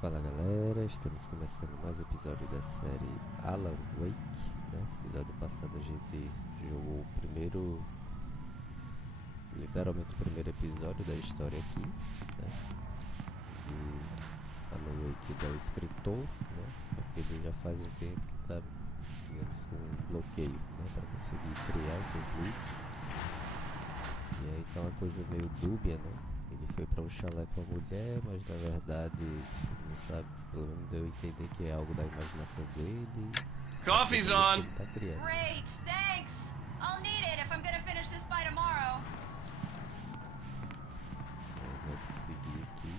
Fala galera, estamos começando mais um episódio da série Alan Wake, né? No episódio passado a gente jogou o primeiro, literalmente o primeiro episódio da história aqui, né? E Alan Wake é o escritor, né? Só que ele já faz um tempo que está, digamos, com um bloqueio, né? Para conseguir criar os seus livros. E aí tá uma coisa meio dúbia, né? Ele foi para um chalé com a mulher, mas na verdade ele não sabe, pelo menos deu a entender que é algo da imaginação dele. Coffee's on. Ele tá criando. Great, thanks. I'll need it if I'm gonna finish this by tomorrow. Então, vamos seguir aqui.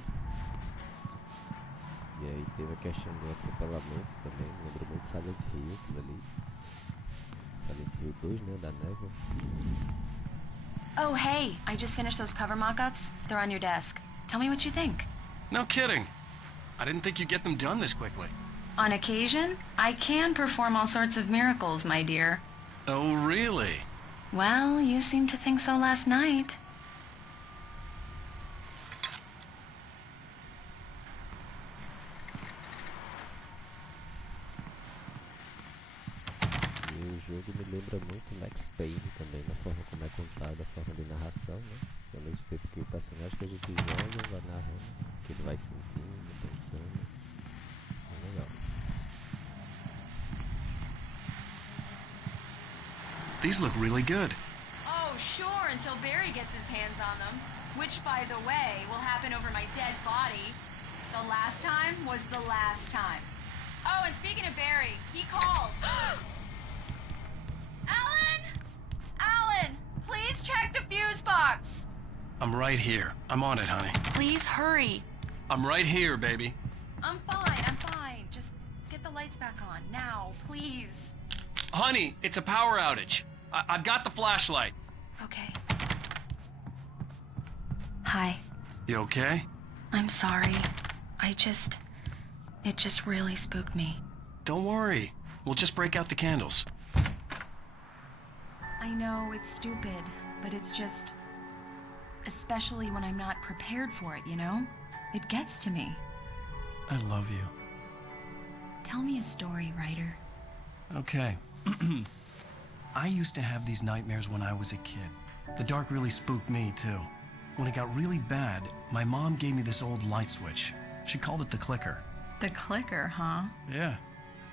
E aí teve a questão do atropelamento também, lembrou muito Silent Hill, aquilo ali. Silent Hill 2, né, da névoa. Oh, hey, I just finished those cover mock-ups. They're on your desk. Tell me what you think. No kidding. I didn't think you'd get them done this quickly. On occasion, I can perform all sorts of miracles, my dear. Oh, really? Well, you seemed to think so last night. E o jogo me lembra muito Max Payne também, na forma como é contada, a forma de narração, né? Que ao mesmo tempo que o personagem que a gente joga vai narrando, que ele vai sentindo, pensando. É legal. These look really good. Oh, sure, until Barry gets his hands on them. Which, by the way, will happen over my dead body. The last time was the last time. Oh, and speaking of Barry, he called. Alan! Alan! Please check the fuse box! I'm right here. I'm on it, honey. Please hurry. I'm right here, baby. I'm fine. Just get the lights back on, now, please. Honey, it's a power outage. I've got the flashlight. Okay. Hi. You okay? I'm sorry. It just really spooked me. Don't worry. We'll just break out the candles. I know it's stupid, but it's just... especially when I'm not prepared for it, you know? It gets to me. I love you. Tell me a story, writer. Okay. I used to have these nightmares when I was a kid. The dark really spooked me, too. When it got really bad, my mom gave me this old light switch. She called it the clicker. The clicker, huh? Yeah.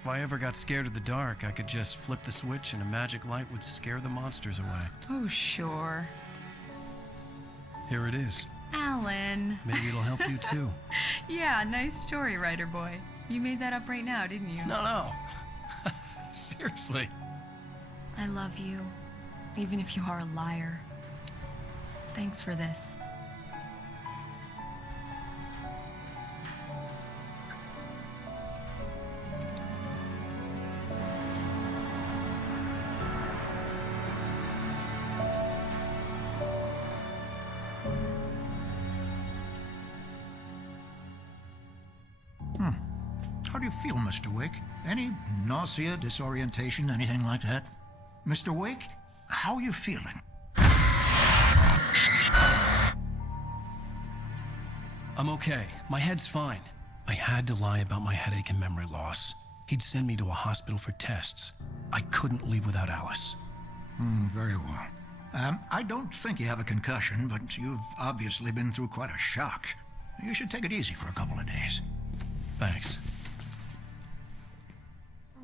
If I ever got scared of the dark, I could just flip the switch and a magic light would scare the monsters away. Oh, sure. Here it is. Alan. Maybe it'll help you, too. Yeah, nice story, writer boy. You made that up right now, didn't you? No. Seriously. I love you, even if you are a liar. Thanks for this. How do you feel, Mr. Wake? Any nausea, disorientation, anything like that? Mr. Wake, how are you feeling? I'm okay. My head's fine. I had to lie about my headache and memory loss. He'd send me to a hospital for tests. I couldn't leave without Alice. Very well. I don't think you have a concussion, but you've obviously been through quite a shock. You should take it easy for a couple of days. Thanks.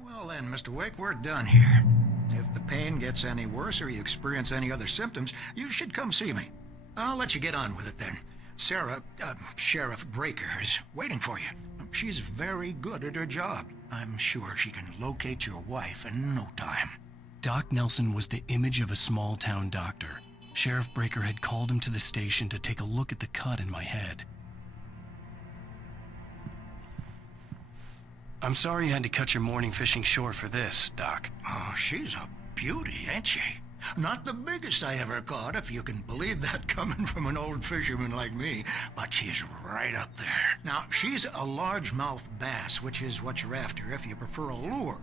Well then, Mr. Wake, we're done here. If the pain gets any worse or you experience any other symptoms, you should come see me. I'll let you get on with it then. Sarah, Sheriff Breaker, is waiting for you. She's very good at her job. I'm sure she can locate your wife in no time. Doc Nelson was the image of a small-town doctor. Sheriff Breaker had called him to the station to take a look at the cut in my head. I'm sorry you had to cut your morning fishing short for this, Doc. Oh, she's a beauty, ain't she? Not the biggest I ever caught, if you can believe that coming from an old fisherman like me, but she's right up there. Now, she's a largemouth bass, which is what you're after if you prefer a lure.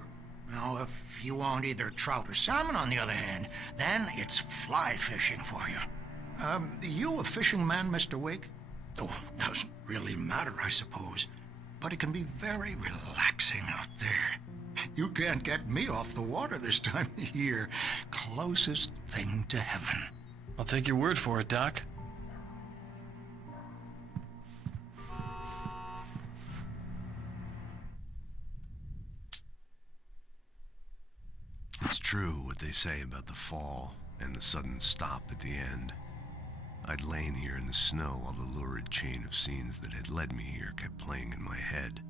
Now, if you want either trout or salmon, on the other hand, then it's fly fishing for you. You a fishing man, Mr. Wake? Oh, doesn't really matter, I suppose. but it can be very relaxing out there. You can't get me off the water this time of year. Closest thing to heaven. I'll take your word for it, Doc. It's true what they say about the fall and the sudden stop at the end. I'd lain here in the snow while the lurid chain of scenes that had led me here kept playing in my head.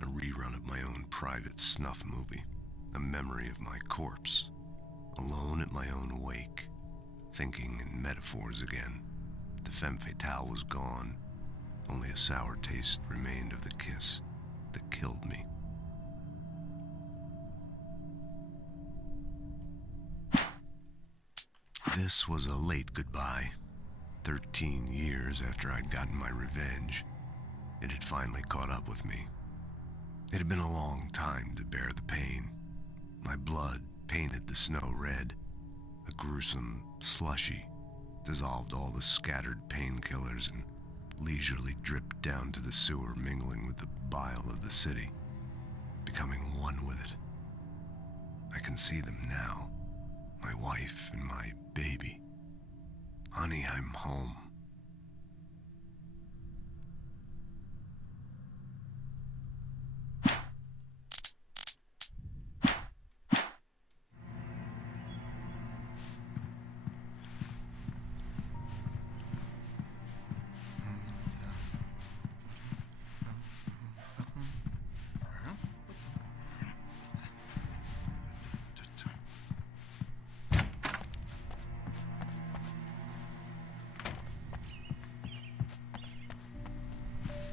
A rerun of my own private snuff movie. A memory of my corpse. Alone at my own wake. Thinking in metaphors again. The femme fatale was gone. Only a sour taste remained of the kiss that killed me. This was a late goodbye. 13 years after I'd gotten my revenge, it had finally caught up with me. It had been a long time to bear the pain. My blood painted the snow red. A gruesome slushy dissolved all the scattered painkillers and leisurely dripped down to the sewer, mingling with the bile of the city, becoming one with it. I can see them now, my wife and my baby. Honey, I'm home.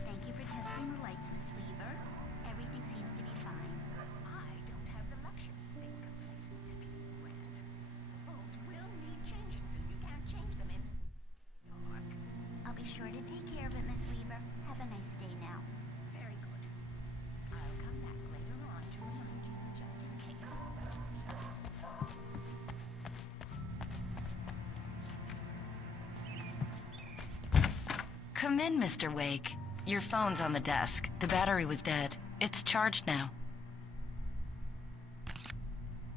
Thank you for testing the lights, Miss Weaver. Everything seems to be fine. I don't have the luxury of being complacent, Deputy Grant. The bulbs will need changing, so you can't change them in dark. I'll be sure to take care of it, Miss Weaver. Have a nice day now. Very good. I'll come back later on to remind you, just in case. Come in, Mr. Wake. Your phone's on the desk. The battery was dead. It's charged now.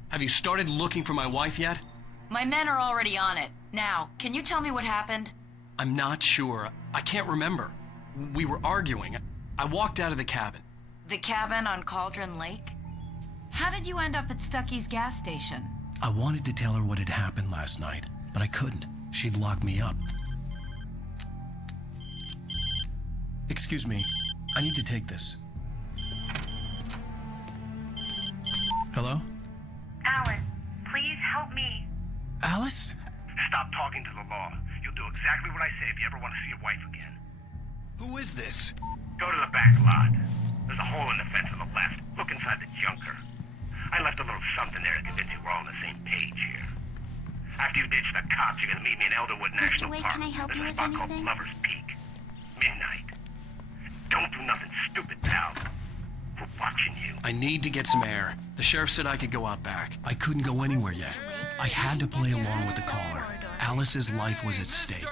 Have you started looking for my wife yet? My men are already on it. Now, can you tell me what happened? I'm not sure. I can't remember. We were arguing. I walked out of the cabin. The cabin on Cauldron Lake? How did you end up at Stucky's gas station? I wanted to tell her what had happened last night, but I couldn't. She'd lock me up. Excuse me. I need to take this. Hello? Alan, please help me. Alice? Stop talking to the law. You'll do exactly what I say if you ever want to see your wife again. Who is this? Go to the back lot. There's a hole in the fence on the left. Look inside the junker. I left a little something there to convince you we're all on the same page here. After you ditch the cops, you're gonna meet me in Elderwood National Wade, Park. can I help There's you a with spot called anything? Lover's Peak. Midnight. Don't do nothing stupid, pal. We're watching you. I need to get some air. The sheriff said I could go out back. I couldn't go anywhere yet. I had to play along with the caller. Alice's life was at stake.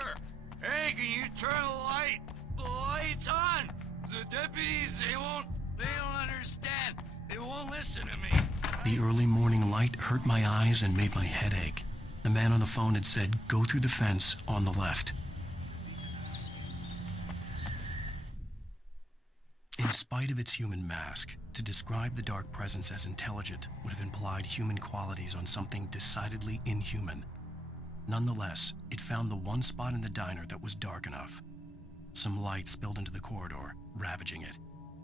Hey, can you turn the lights on? The deputies, they don't understand. They won't listen to me. The early morning light hurt my eyes and made my head ache. The man on the phone had said, go through the fence on the left. In spite of its human mask, to describe the dark presence as intelligent would have implied human qualities on something decidedly inhuman. Nonetheless, it found the one spot in the diner that was dark enough. Some light spilled into the corridor, ravaging it.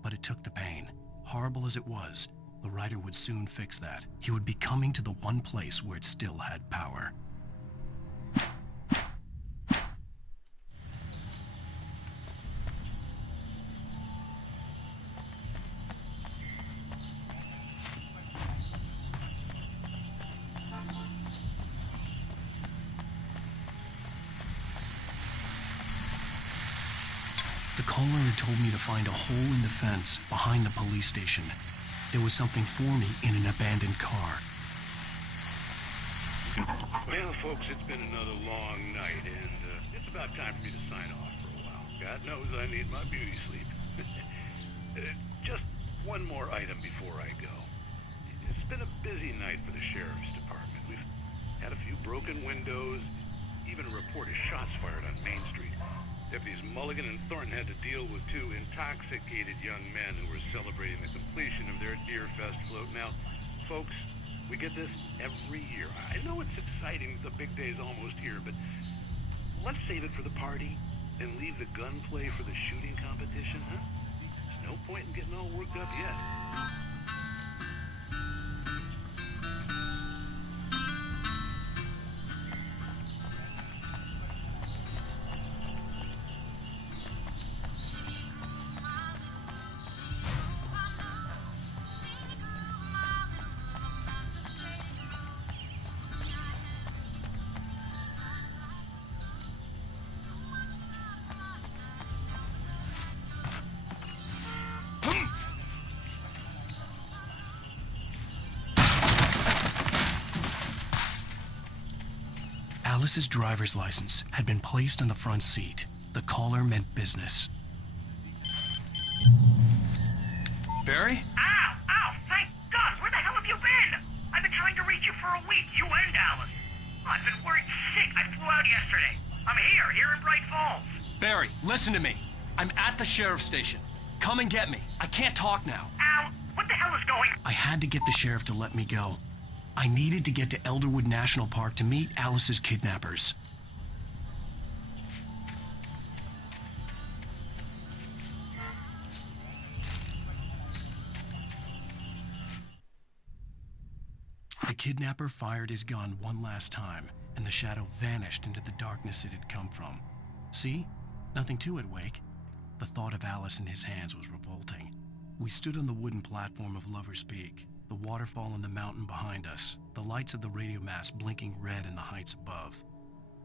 But it took the pain. Horrible as it was, the writer would soon fix that. He would be coming to the one place where it still had power. The caller had told me to find a hole in the fence behind the police station. There was something for me in an abandoned car. Well, folks, it's been another long night, and it's about time for me to sign off for a while. God knows I need my beauty sleep. one more item before I go. It's been a busy night for the sheriff's department. We've had a few broken windows, even a report of shots fired on Main Street. Deputies Mulligan and Thornton had to deal with two intoxicated young men who were celebrating the completion of their Deer Fest float. Now, folks, we get this every year. I know it's exciting, the big day's almost here, but let's save it for the party and leave the gunplay for the shooting competition, huh? There's no point in getting all worked up yet. Alice's driver's license had been placed on the front seat. The caller meant business. Barry? Ow! Ow! Thank God! Where the hell have you been? I've been trying to reach you for a week, you and Alice. Oh, I've been worried sick. I flew out yesterday. I'm here in Bright Falls. Barry, listen to me. I'm at the sheriff's station. Come and get me. I can't talk now. Al, what the hell is going on? I had to get the sheriff to let me go. I needed to get to Elderwood National Park to meet Alice's kidnappers. The kidnapper fired his gun one last time, and the shadow vanished into the darkness it had come from. See? Nothing to it, Wake. The thought of Alice in his hands was revolting. We stood on the wooden platform of Lover's Peak, the waterfall on the mountain behind us, the lights of the radio mast blinking red in the heights above.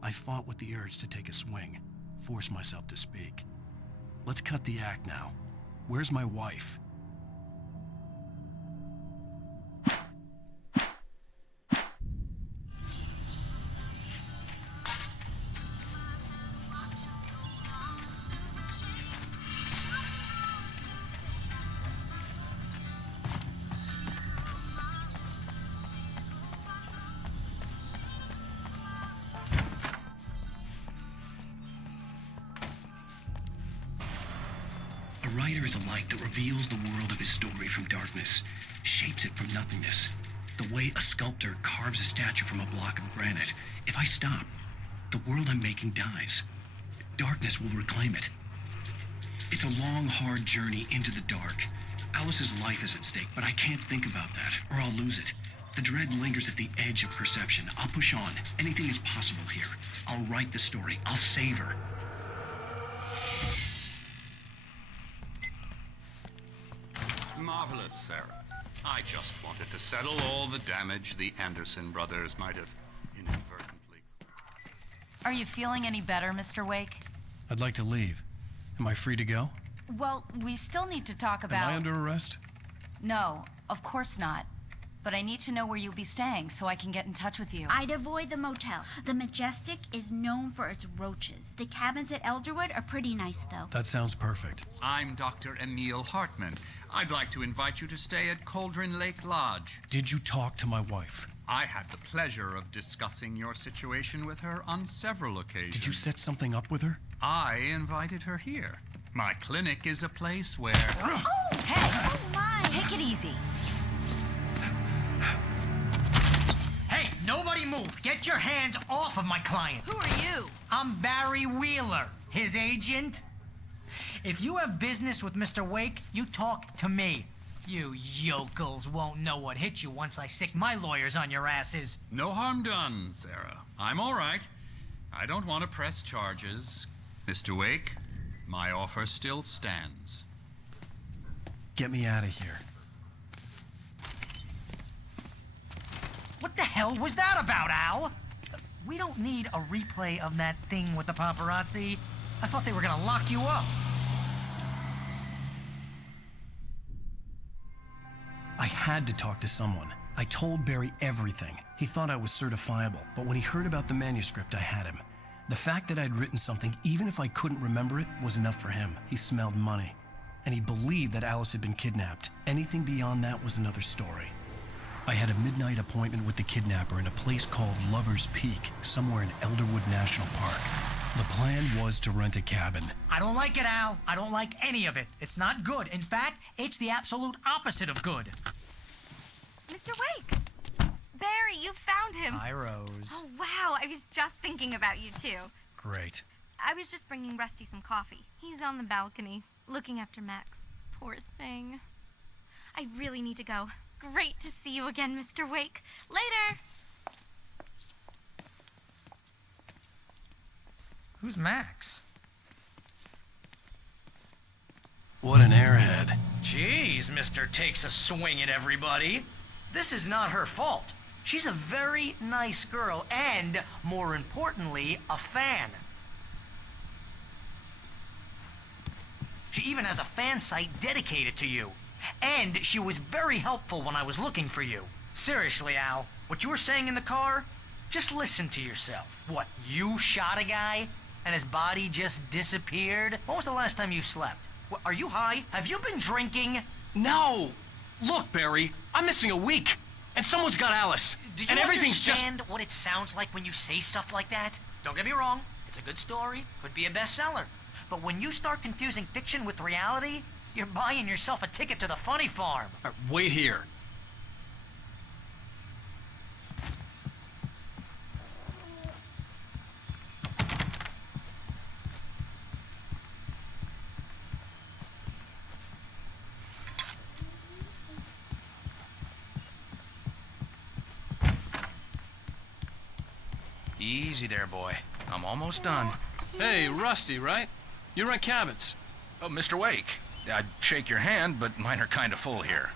I fought with the urge to take a swing, force myself to speak. Let's cut the act now. Where's my wife? A writer is a light that reveals the world of his story from darkness, shapes it from nothingness. The way a sculptor carves a statue from a block of granite. If I stop, the world I'm making dies. Darkness will reclaim it. It's a long, hard journey into the dark. Alice's life is at stake, but I can't think about that, or I'll lose it. The dread lingers at the edge of perception. I'll push on. Anything is possible here. I'll write the story. I'll save her. Marvelous, Sarah. I just wanted to settle all the damage the Anderson brothers might have inadvertently. Are you feeling any better, Mr. Wake? I'd like to leave. Am I free to go? Well, we still need to talk about... Am I under arrest? No, of course not. But I need to know where you'll be staying so I can get in touch with you. I'd avoid the motel. The Majestic is known for its roaches. The cabins at Elderwood are pretty nice, though. That sounds perfect. I'm Dr. Emil Hartman. I'd like to invite you to stay at Cauldron Lake Lodge. Did you talk to my wife? I had the pleasure of discussing your situation with her on several occasions. Did you set something up with her? I invited her here. My clinic is a place where... Oh! Hey! Oh, my! Take it easy. Hey, nobody move. Get your hands off of my client. Who are you? I'm Barry Wheeler, his agent. If you have business with Mr. Wake, you talk to me. You yokels won't know what hit you once I sick my lawyers on your asses. No harm done, Sarah. I'm all right. I don't want to press charges. Mr. Wake, my offer still stands. Get me out of here. What the hell was that about, Al? We don't need a replay of that thing with the paparazzi. I thought they were gonna lock you up. I had to talk to someone. I told Barry everything. He thought I was certifiable, but when he heard about the manuscript, I had him. The fact that I'd written something, even if I couldn't remember it, was enough for him. He smelled money. and he believed that Alice had been kidnapped. Anything beyond that was another story. I had a midnight appointment with the kidnapper in a place called Lover's Peak, somewhere in Elderwood National Park. The plan was to rent a cabin. I don't like it, Al. I don't like any of it. It's not good. In fact, it's the absolute opposite of good. Mr. Wake! Barry, you found him. Hi, Rose. Oh, wow. I was just thinking about you, too. Great. I was just bringing Rusty some coffee. He's on the balcony, looking after Max. Poor thing. I really need to go. Great to see you again, Mr. Wake. Later! Who's Max? What an airhead. Jeez, Mr. Takes a swing at everybody. This is not her fault. She's a very nice girl and, more importantly, a fan. She even has a fan site dedicated to you. And she was very helpful when I was looking for you. Seriously, Al, what you were saying in the car, just listen to yourself. What, you shot a guy and his body just disappeared? When was the last time you slept? What, are you high? Have you been drinking? No! Look, Barry, I'm missing a week, and someone's got Alice. Do you and everything's understand what it sounds like when you say stuff like that? Don't get me wrong, it's a good story, could be a bestseller. But when you start confusing fiction with reality, you're buying yourself a ticket to the funny farm. Wait here. Easy there, boy. I'm almost done. Hey, Rusty, right? You rent cabins. Oh, Mr. Wake. I'd shake your hand, but mine are kind of full here.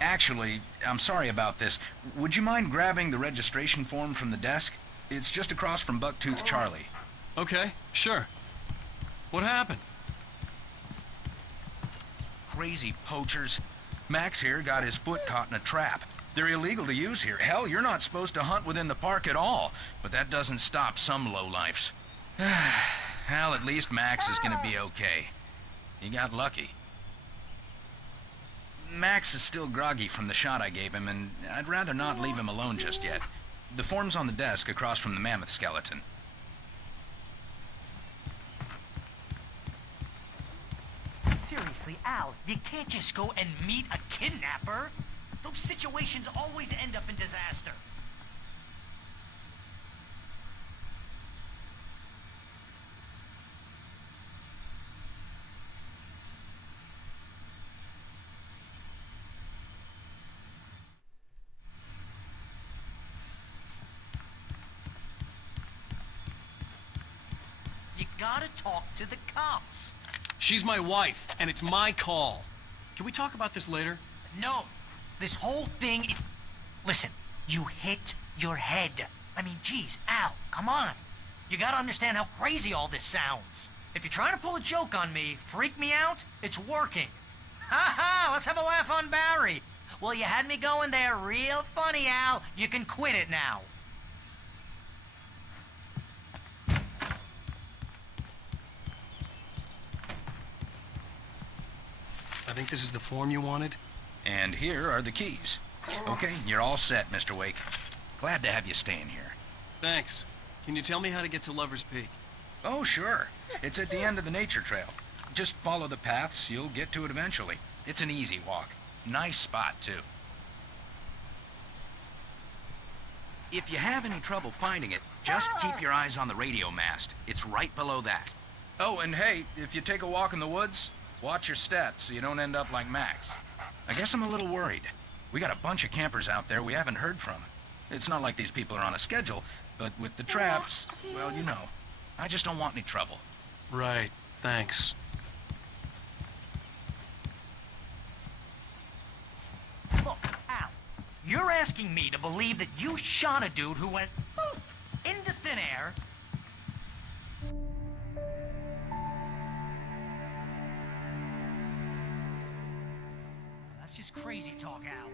Actually, I'm sorry about this. Would you mind grabbing the registration form from the desk? It's just across from Bucktooth Charlie. Okay, sure. What happened? Crazy poachers. Max here got his foot caught in a trap. They're illegal to use here. Hell, you're not supposed to hunt within the park at all. But that doesn't stop some lowlifes. Hell, at least Max is gonna be okay. He got lucky. Max is still groggy from the shot I gave him, and I'd rather not leave him alone just yet. The form's on the desk across from the mammoth skeleton. Seriously, Al, you can't just go and meet a kidnapper. Those situations always end up in disaster. You gotta talk to the cops. She's my wife, and it's my call. Can we talk about this later? No. This whole thing is... Listen, you hit your head. I mean, geez, Al, come on. You gotta understand how crazy all this sounds. If you're trying to pull a joke on me, freak me out, it's working. Ha ha, let's have a laugh on Barry. Well, you had me going there real funny, Al. You can quit it now. I think this is the form you wanted. And here are the keys. Okay, you're all set, Mr. Wake. Glad to have you staying here. Thanks. Can you tell me how to get to Lover's Peak? Oh, sure. It's at the end of the nature trail. Just follow the paths, you'll get to it eventually. It's an easy walk. Nice spot, too. If you have any trouble finding it, just keep your eyes on the radio mast. It's right below that. Oh, and hey, if you take a walk in the woods, watch your steps so you don't end up like Max. I guess I'm a little worried. We got a bunch of campers out there we haven't heard from. It's not like these people are on a schedule, but with the traps, well, you know. I just don't want any trouble. Right. Thanks. Look, Al, you're asking me to believe that you shot a dude who went poof into thin air. That's just crazy talk, Al.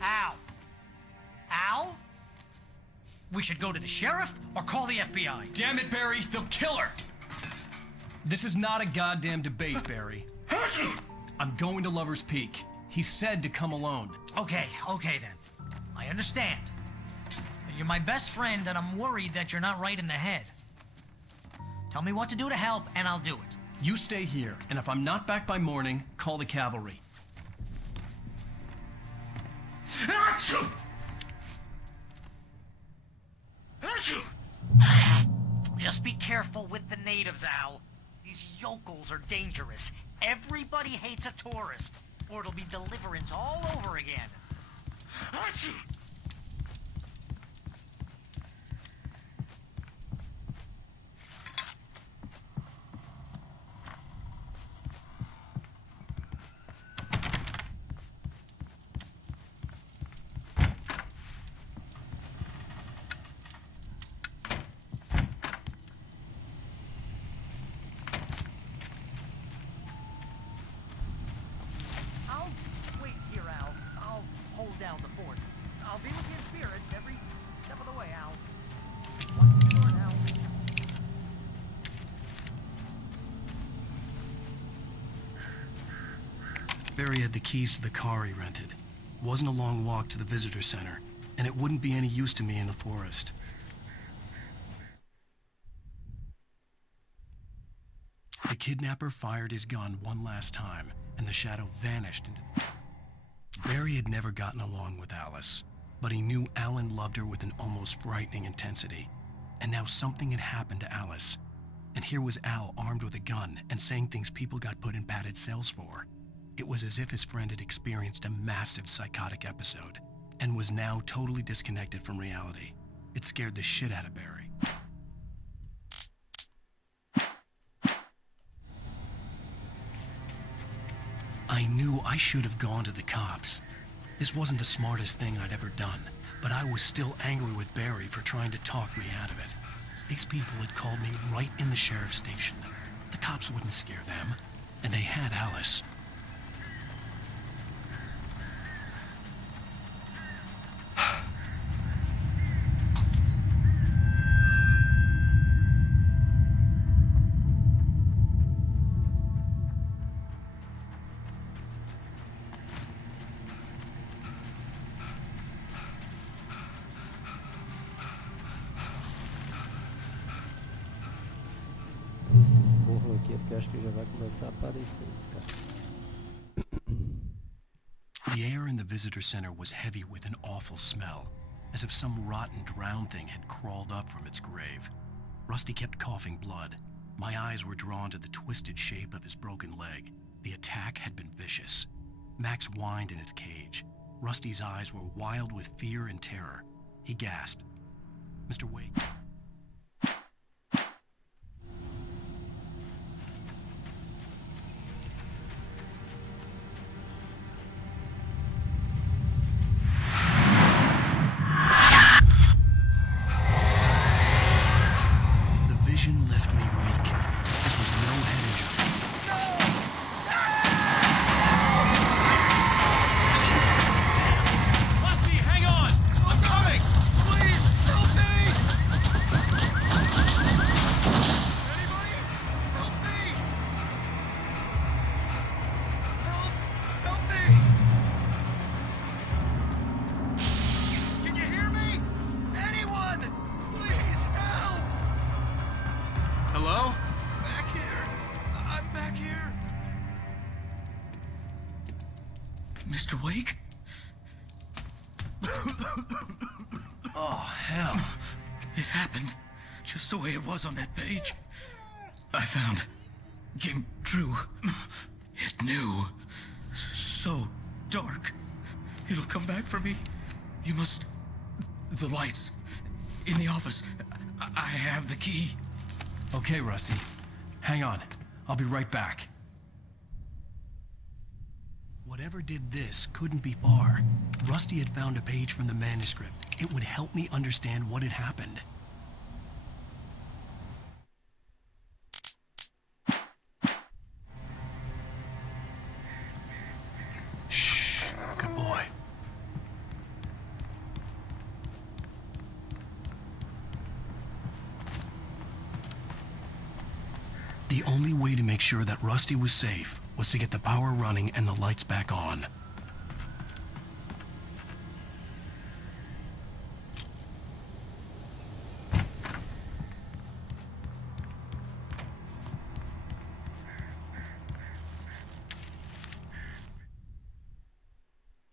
Al! Al? We should go to the sheriff or call the FBI. Damn it, Barry, they'll kill her! This is not a goddamn debate, Barry. I'm going to Lover's Peak. He said to come alone. Okay then. I understand. You're my best friend, and I'm worried that you're not right in the head. Tell me what to do to help, and I'll do it. You stay here, and if I'm not back by morning, call the cavalry. Achoo! Achoo! Just be careful with the natives, Al. These yokels are dangerous. Everybody hates a tourist, or it'll be deliverance all over again. Achoo! I'll wait here, Al. I'll hold down the fort. I'll be with you in spirit every step of the way, Al. Watch the door now. Barry had the keys to the car he rented. It wasn't a long walk to the visitor center, and it wouldn't be any use to me in the forest. The kidnapper fired his gun one last time, and the shadow vanished into... Barry had never gotten along with Alice, but he knew Alan loved her with an almost frightening intensity. And now something had happened to Alice. And here was Al armed with a gun and saying things people got put in padded cells for. It was as if his friend had experienced a massive psychotic episode and was now totally disconnected from reality. It scared the shit out of Barry. I knew I should have gone to the cops. This wasn't the smartest thing I'd ever done, but I was still angry with Barry for trying to talk me out of it. These people had called me right in the sheriff's station. The cops wouldn't scare them, and they had Alice. Esses corros aqui é porque eu acho que já vai começar a aparecer os caras. The air in the visitor center was heavy with an awful smell, as if some rotten drowned thing had crawled up from its grave. Rusty kept coughing blood. My eyes were drawn to the twisted shape of his broken leg. The attack had been vicious. Max whined in his cage. Rusty's eyes were wild with fear and terror. He gasped. Mr. Wake. Vision left me weak. This was no head injury. Rusty, damn. Rusty, hang on! I'm coming! Please, help me! Anybody? Help me! Help me! Can you hear me? Anyone? Please, help! Hello? Back here. I'm back here. Mr. Wake? Oh, hell. It happened just the way it was on that page. I found. Came true. It knew. So dark. It'll come back for me. You must... The lights. In the office. I have the key. Okay, Rusty. Hang on. I'll be right back. Whatever did this couldn't be far. Rusty had found a page from the manuscript. It would help me understand what had happened. Shh. Good boy. The only way to make sure that Rusty was safe was was to get the power running and the lights back on.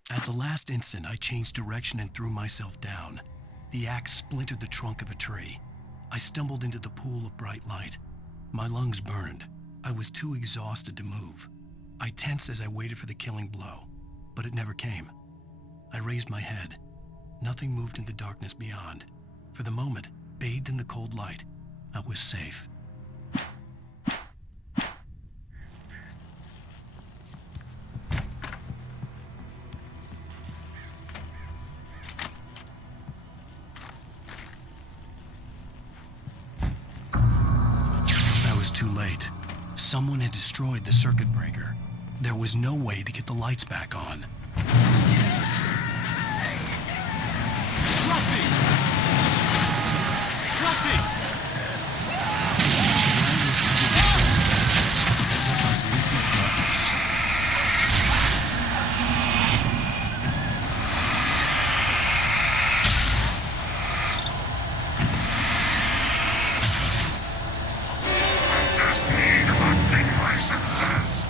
At the last instant, I changed direction and threw myself down. The axe splintered the trunk of a tree. I stumbled into the pool of bright light. My lungs burned. I was too exhausted to move. I tensed as I waited for the killing blow, but it never came. I raised my head. Nothing moved in the darkness beyond. For the moment, bathed in the cold light, I was safe. Too late. Someone had destroyed the circuit breaker. There was no way to get the lights back on. Rusty! Rusty! Licenses.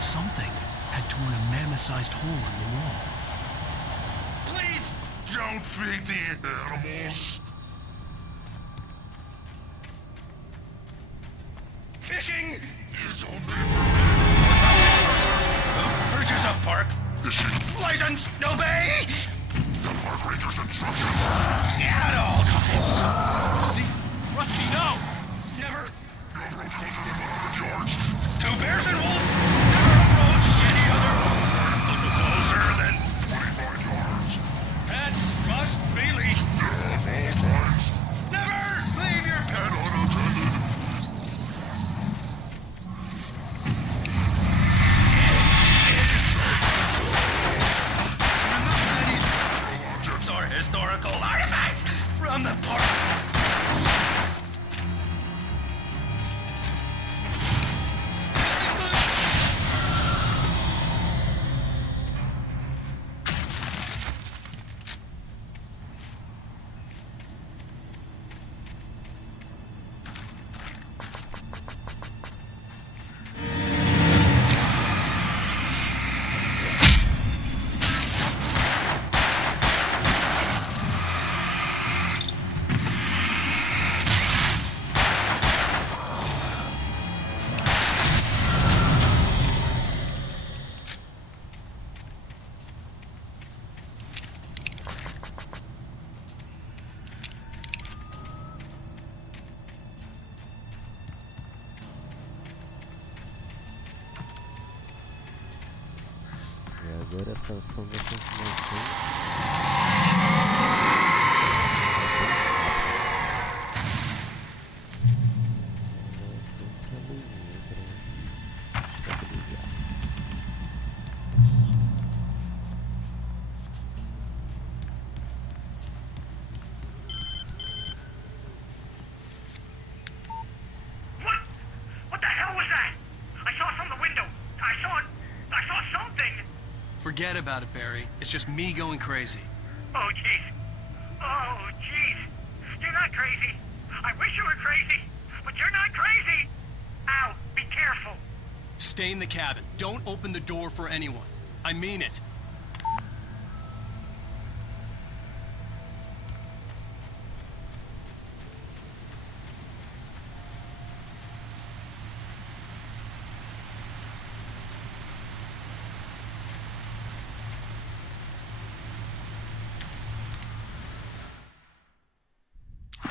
Something had torn a mammoth-sized hole in the wall. Don't feed the animals. Fishing is only purchase a park. Fishing License, obey. The park ranger's instructions. At all times. Rusty! Rusty, no! Never. No roads closer than 100 yards. 2 bears and wolves. Never approached any other. Closer than 25 yards. Pets must be leashed. At all times. Never leave your pet unattended. Objects are historical artifacts from the park. Agora essa ação da continuação. Vai sempre a luzinha para estabilizar. What the hell was that? I saw from the window. I saw something. Forget about it, Barry. It's just me going crazy. Oh, jeez. Oh, jeez. You're not crazy. I wish you were crazy, but you're not crazy. Ow, be careful. Stay in the cabin. Don't open the door for anyone. I mean it.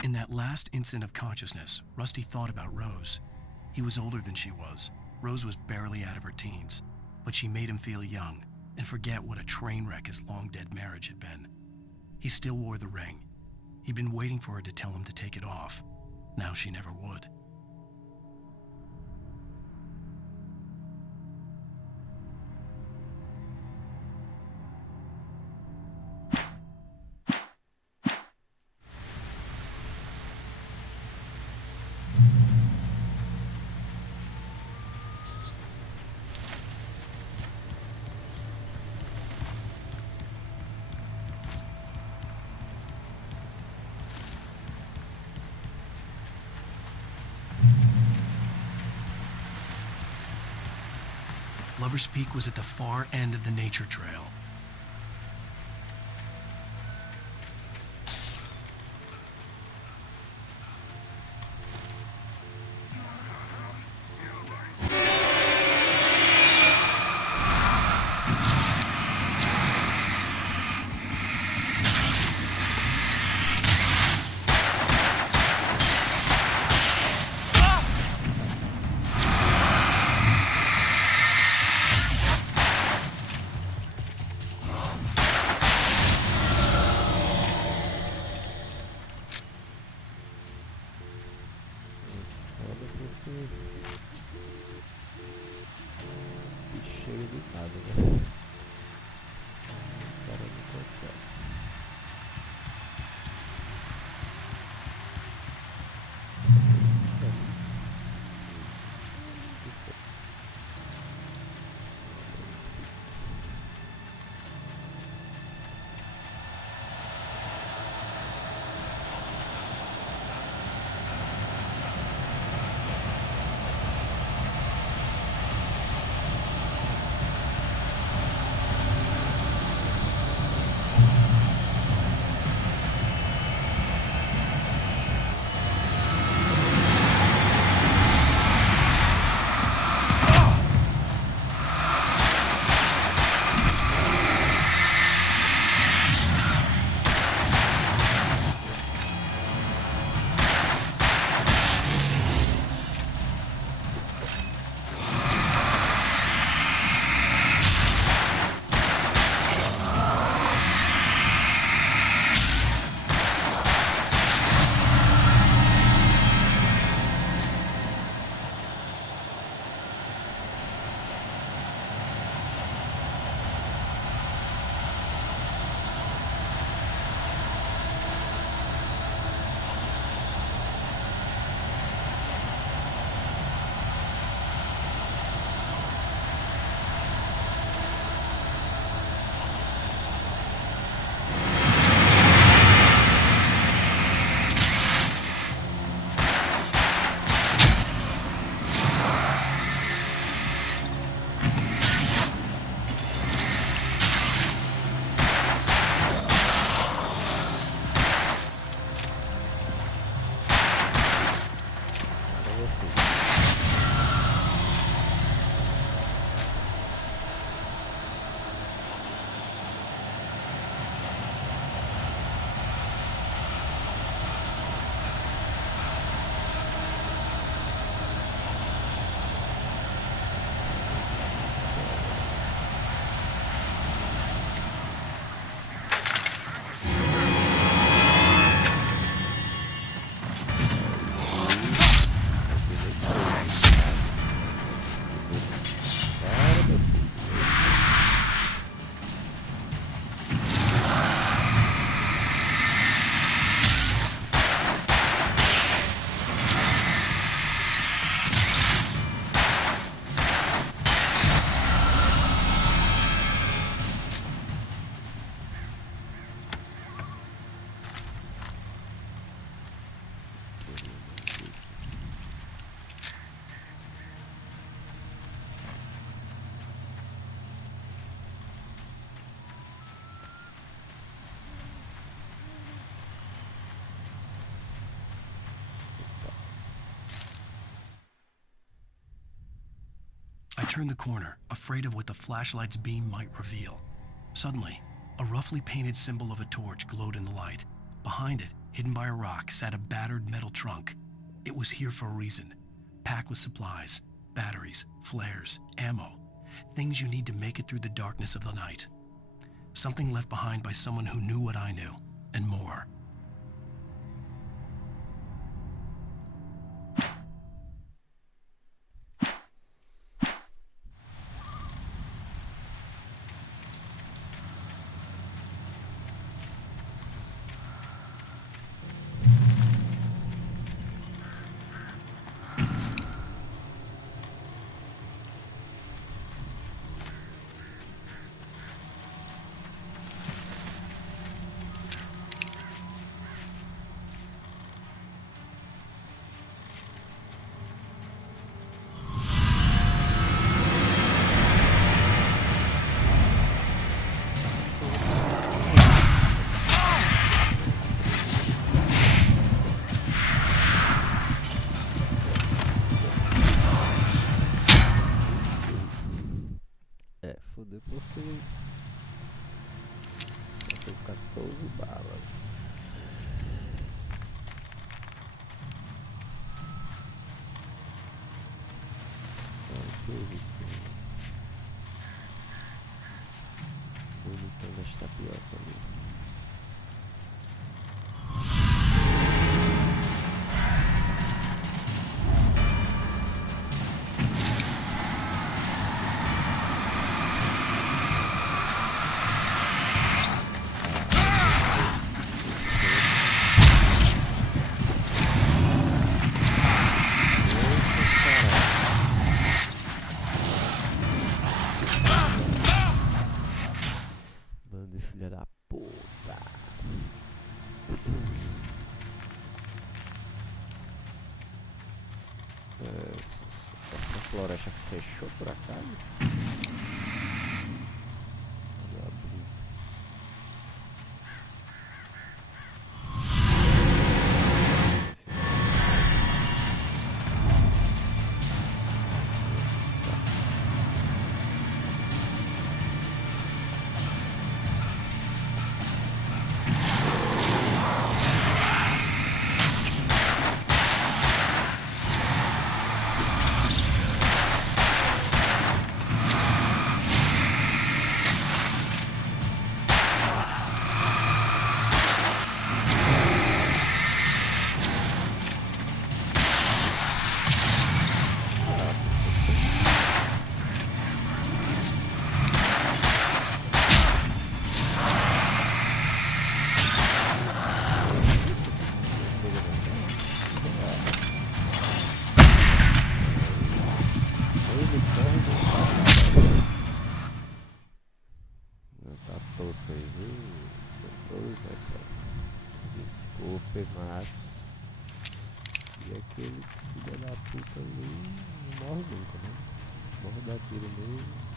In that last instant of consciousness, Rusty thought about Rose. He was older than she was. Rose was barely out of her teens, but she made him feel young and forget what a train wreck his long-dead marriage had been. He still wore the ring. He'd been waiting for her to tell him to take it off. Now she never would. Lover's Peak was at the far end of the nature trail. Chega de nada, né? O cara não consegue. I turned the corner, afraid of what the flashlight's beam might reveal. Suddenly, a roughly painted symbol of a torch glowed in the light. Behind it, hidden by a rock, sat a battered metal trunk. It was here for a reason, packed with supplies, batteries, flares, ammo, things you need to make it through the darkness of the night. Something left behind by someone who knew what I knew. and more. Fudeu porque só foi 14 balas. Bonitão das tapioca ali. Filha da puta. Essa floresta fechou por acaso? Vou abrir. Desculpe, mas e aquele filho da puta ali não morre nunca, né? Morre da tiro mesmo.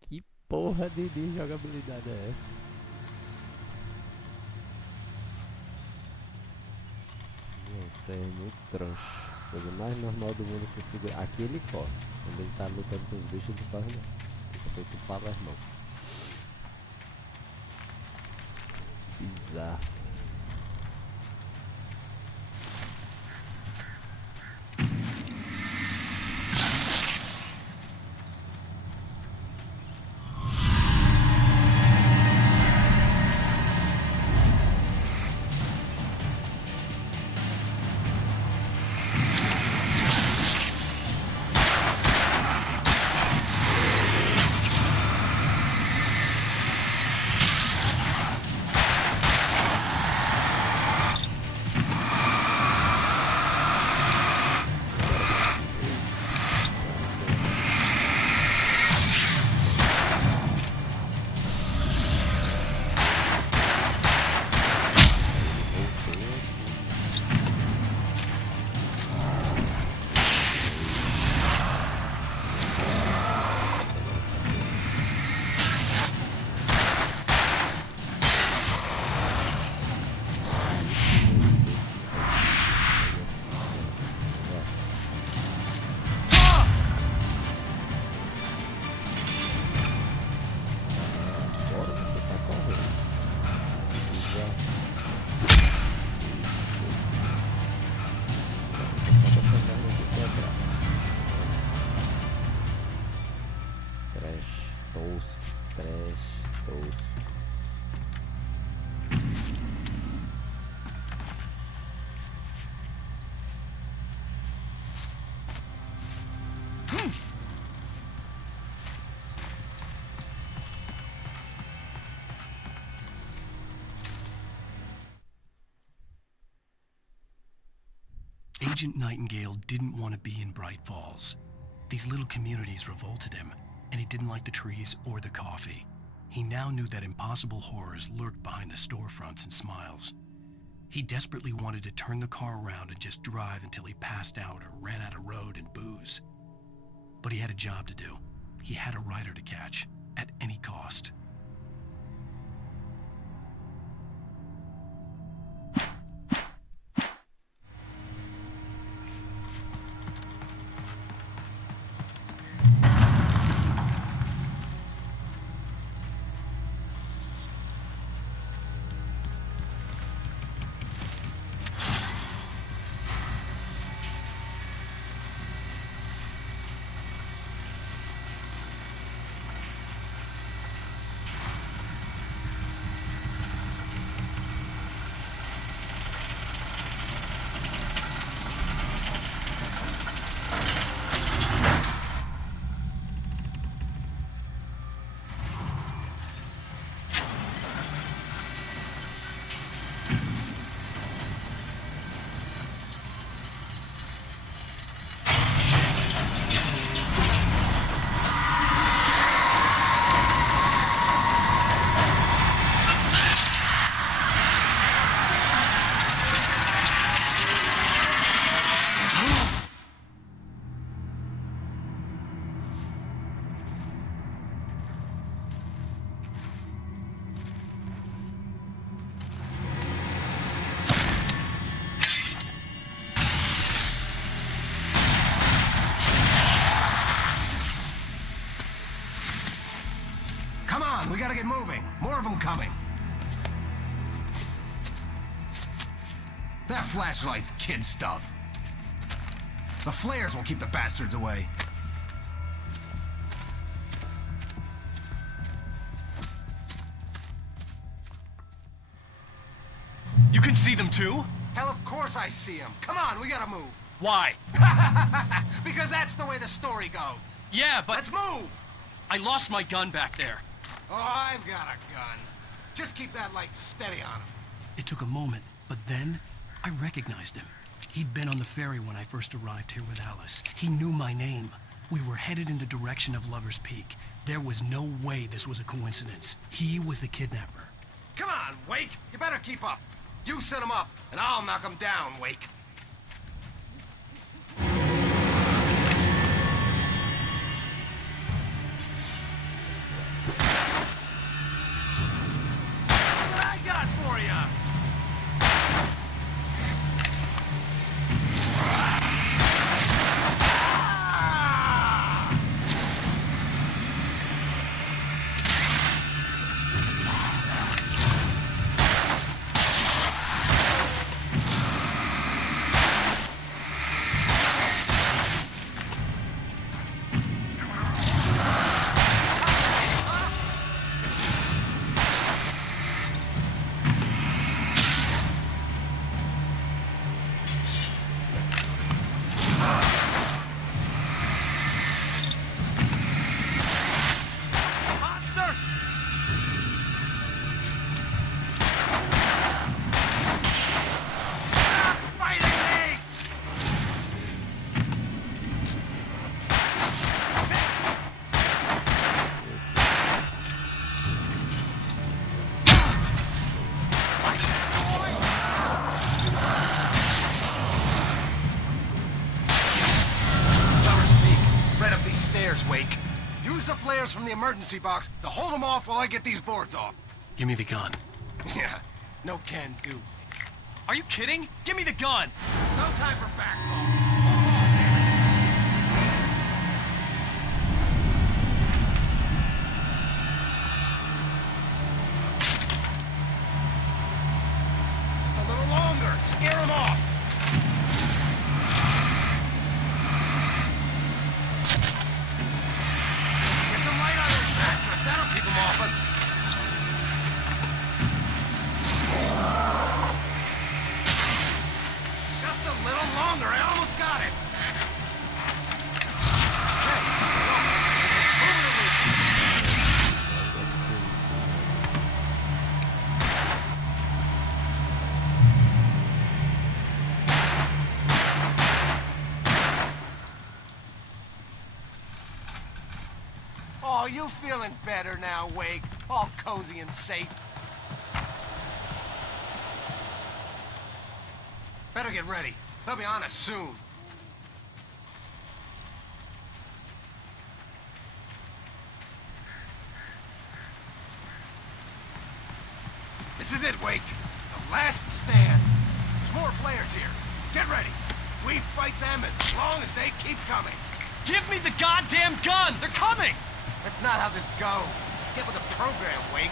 Que porra de jogabilidade é essa? Isso aí é muito troncho. Coisa mais normal do mundo é você segurar. Aqui ele corre. Quando ele tá lutando com os bichos, ele corre não. Fica feito um palermão. Bizarro. Tosco, trash, tosco. Agent Nightingale didn't want to be in Bright Falls. These little communities revolted him, and he didn't like the trees or the coffee. He now knew that impossible horrors lurked behind the storefronts and smiles. He desperately wanted to turn the car around and just drive until he passed out or ran out of road and booze. But he had a job to do. He had a rider to catch, at any cost. We gotta get moving. More of them coming. That flashlight's kid stuff. The flares will keep the bastards away. You can see them too? Hell, of course I see them. Come on, we gotta move. Why? Because that's the way the story goes. Yeah, but... Let's move! I lost my gun back there. Oh, I've got a gun. Just keep that light steady on him. It took a moment, but then I recognized him. He'd been on the ferry when I first arrived here with Alice. He knew my name. We were headed in the direction of Lover's Peak. There was no way this was a coincidence. He was the kidnapper. Come on, Wake! You better keep up. You set him up, and I'll knock him down, Wake. Wake. Use the flares from the emergency box to hold them off while I get these boards off. Give me the gun. Yeah, no can do. Are you kidding? Give me the gun! No time for backbone. Hold on, damn it. Just a little longer. Scare him off. Get some light on this bastard. Oh, you feeling better now, Wake? All cozy and safe. Better get ready. They'll be on us soon. This is it, Wake. The last stand. There's more flares here. Get ready. We fight them as long as they keep coming. Give me the goddamn gun! They're coming! That's not how this goes. Get with the program, Wake.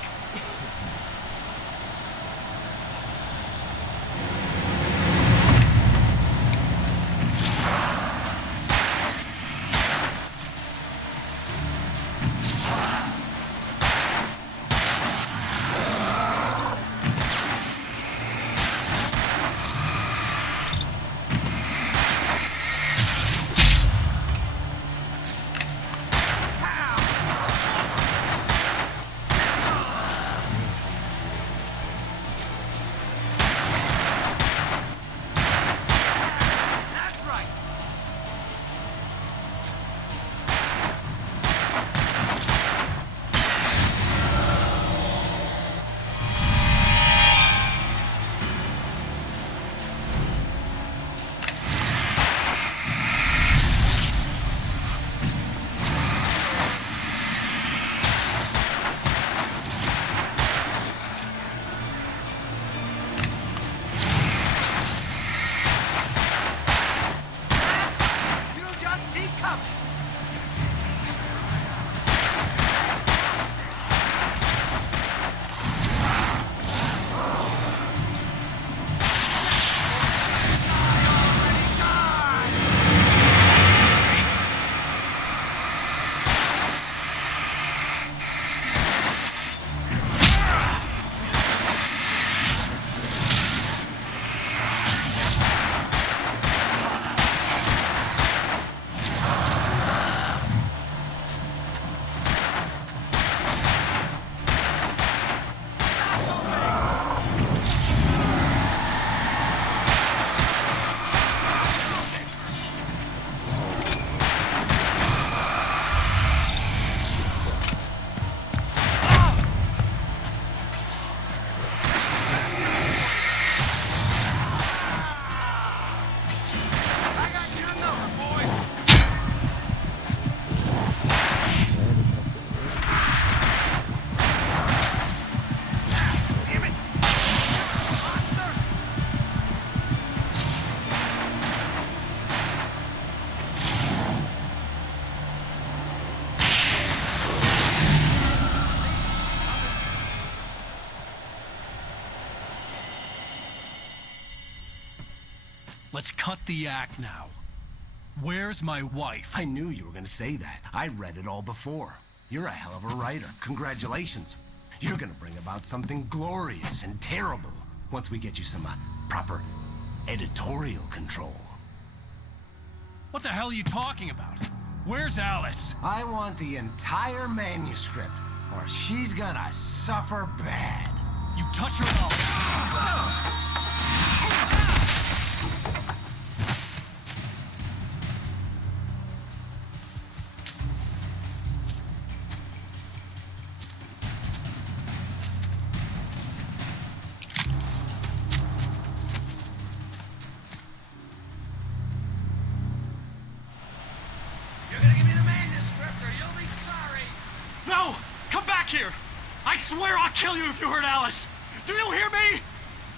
Let's cut the act now. Where's my wife? I knew you were gonna say that. I read it all before. You're a hell of a writer. Congratulations. You're gonna bring about something glorious and terrible once we get you some proper editorial control. What the hell are you talking about? Where's Alice? I want the entire manuscript, or she's gonna suffer bad. You touch her mouth. Here! I swear I'll kill you if you hurt Alice! Do you hear me?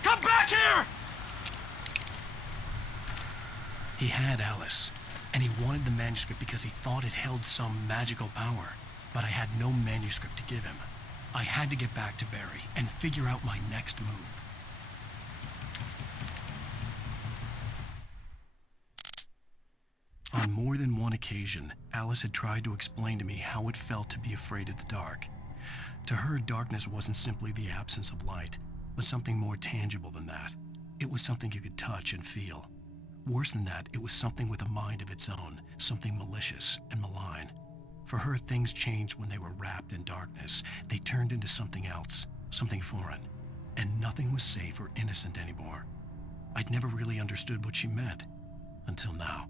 Come back here! He had Alice, and he wanted the manuscript because he thought it held some magical power. But I had no manuscript to give him. I had to get back to Barry and figure out my next move. On more than one occasion, Alice had tried to explain to me how it felt to be afraid of the dark. To her, darkness wasn't simply the absence of light, but something more tangible than that. It was something you could touch and feel. Worse than that, it was something with a mind of its own, something malicious and malign. For her, things changed when they were wrapped in darkness. They turned into something else, something foreign, and nothing was safe or innocent anymore. I'd never really understood what she meant, until now.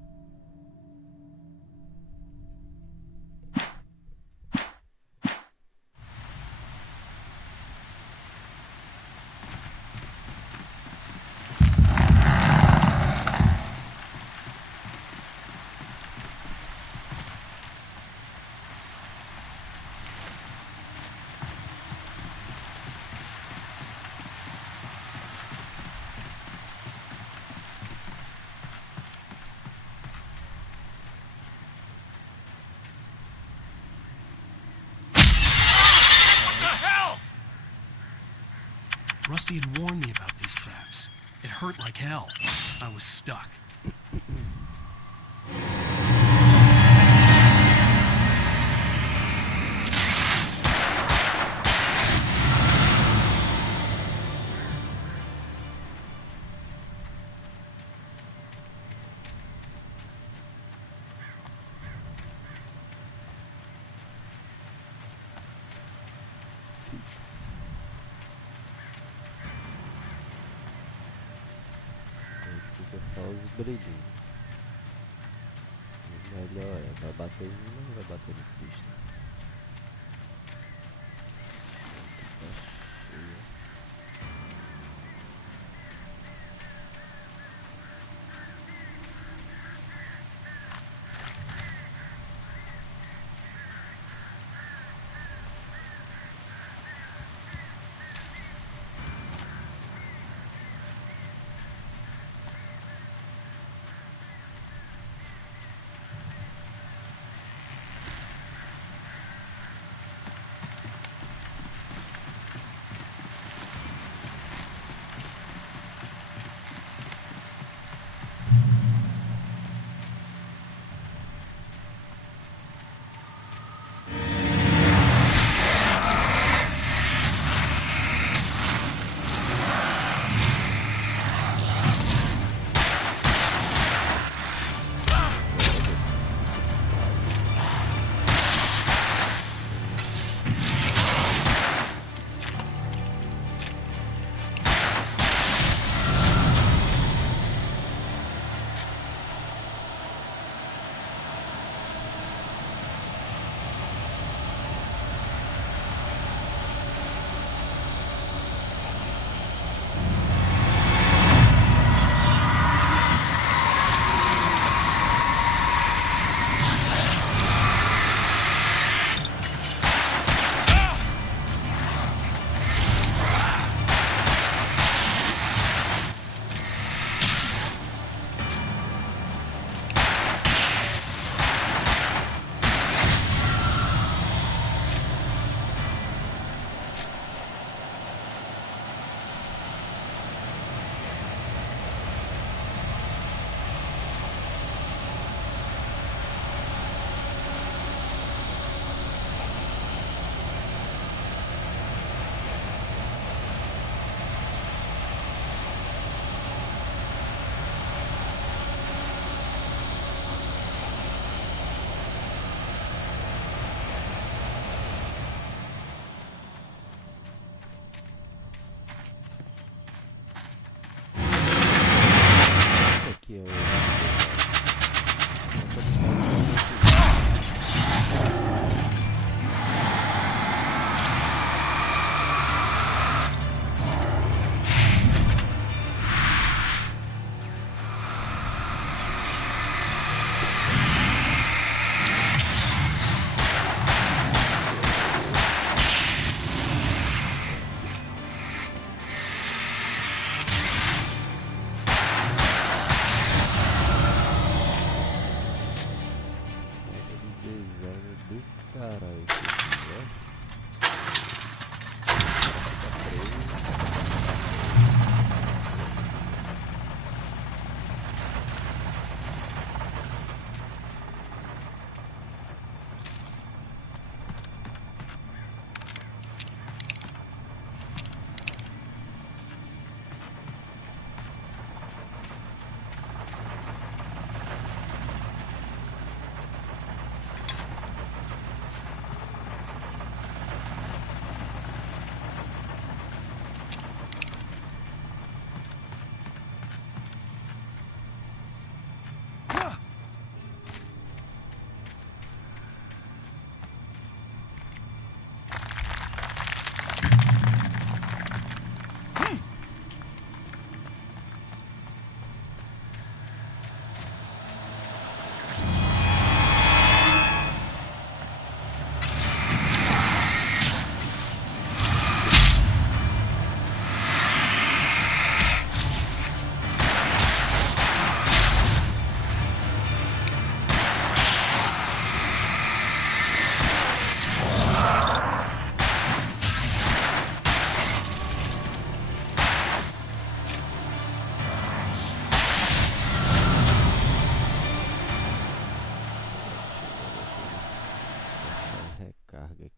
Rusty had warned me about these traps. It hurt like hell. I was stuck. Fica só os brilhinhos. Melhor é, vai bater em um, vai bater nos bichos. Tá cheio.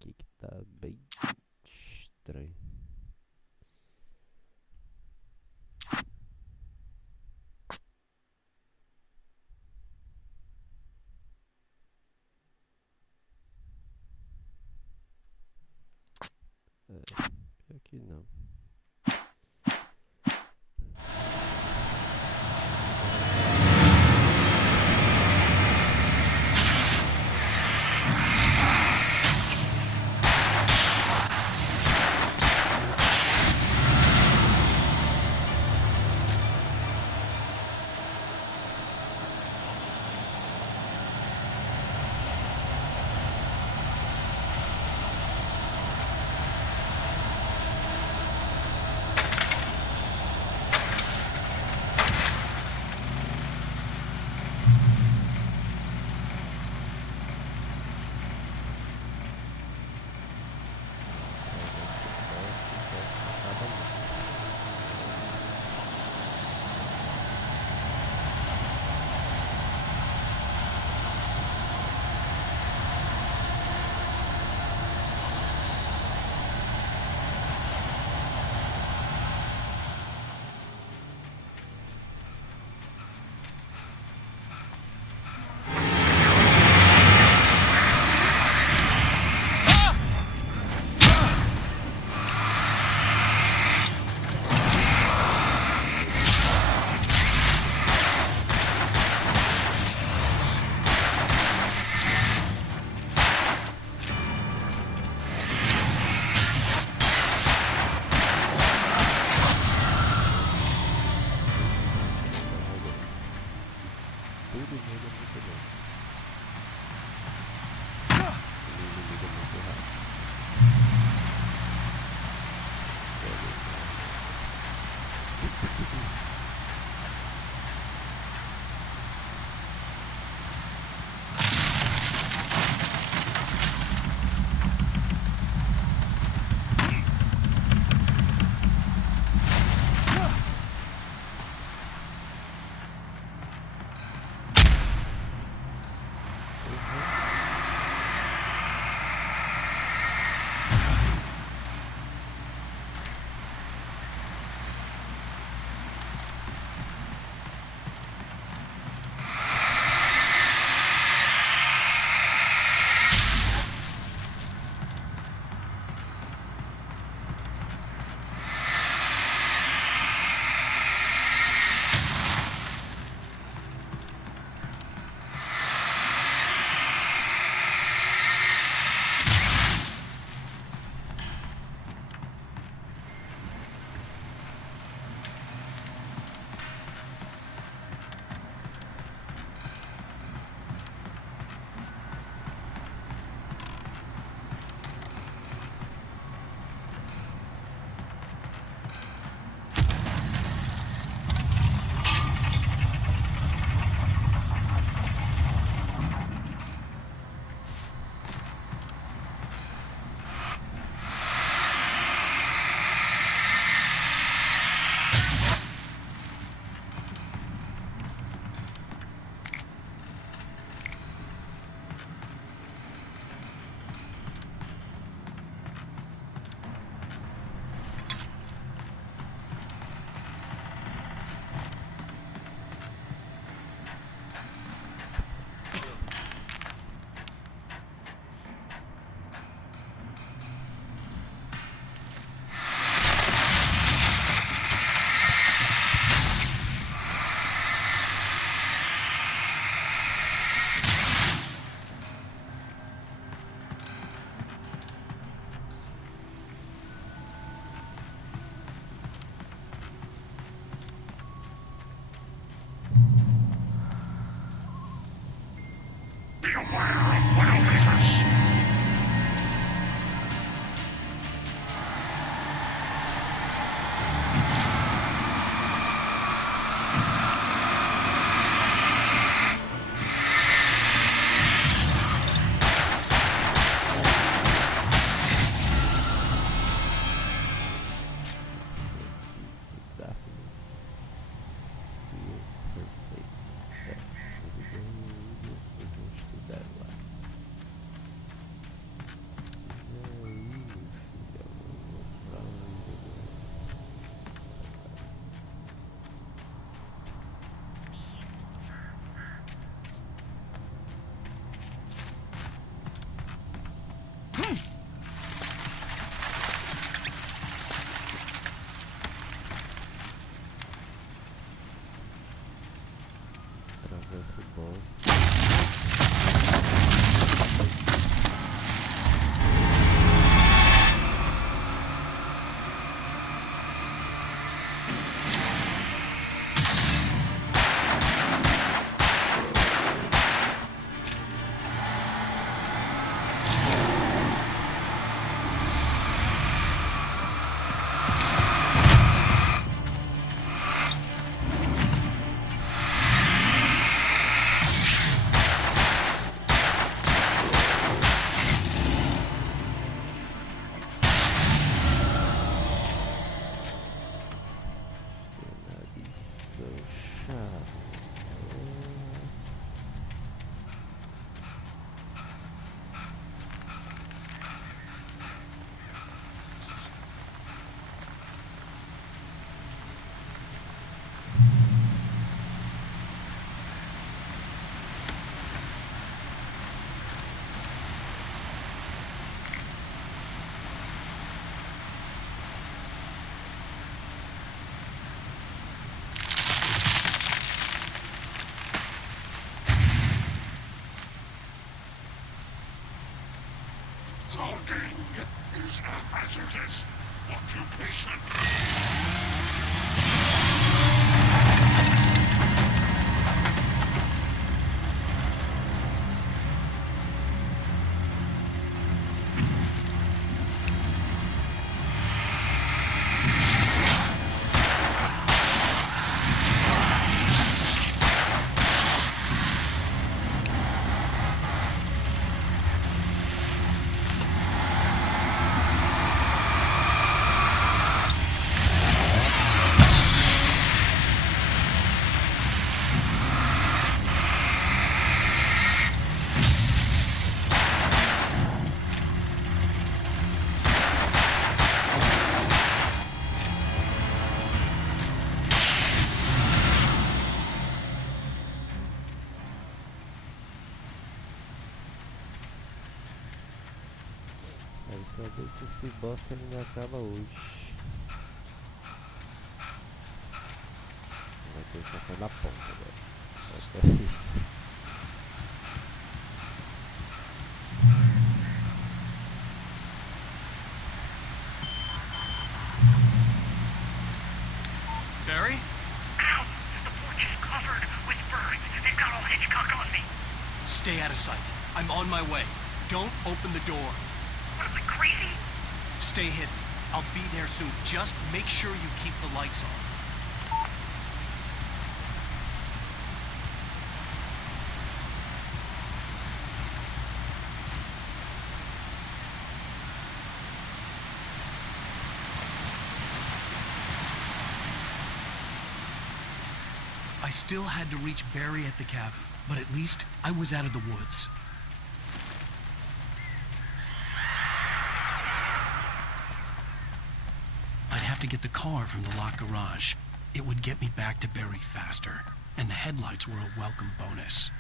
aqui que tá bem estranho. Pior que não. Logging is a hazardous occupation. Quero saber se esse boss ainda acaba hoje. Vai ter que sair na ponta agora. Falta isso. Barry? Ow! The porch is covered with birds. They've got all Hitchcock on me. Stay out of sight. I'm on my way. Don't open the door. What am I, crazy? Stay hidden. I'll be there soon. Just make sure you keep the lights on. I still had to reach Barry at the cabin, but at least I was out of the woods. I'd have to get the car from the locked garage. It would get me back to Barry faster, and the headlights were a welcome bonus.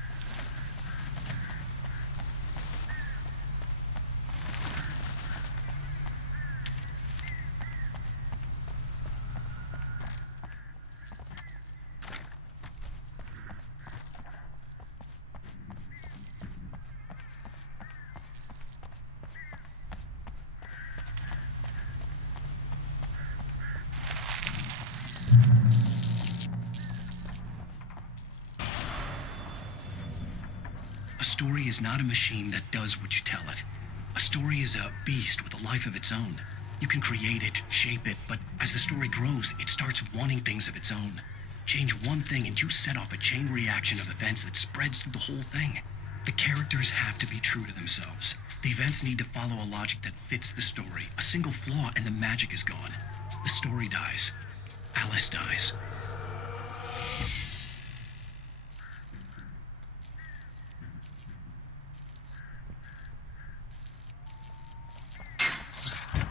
A story is not a machine that does what you tell it. A story is a beast with a life of its own. You can create it, shape it, but as the story grows, it starts wanting things of its own. Change one thing and you set off a chain reaction of events that spreads through the whole thing. The characters have to be true to themselves. The events need to follow a logic that fits the story. A single flaw and the magic is gone. The story dies. Alice dies.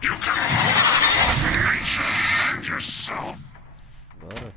You can hold nature and yourself. Bora.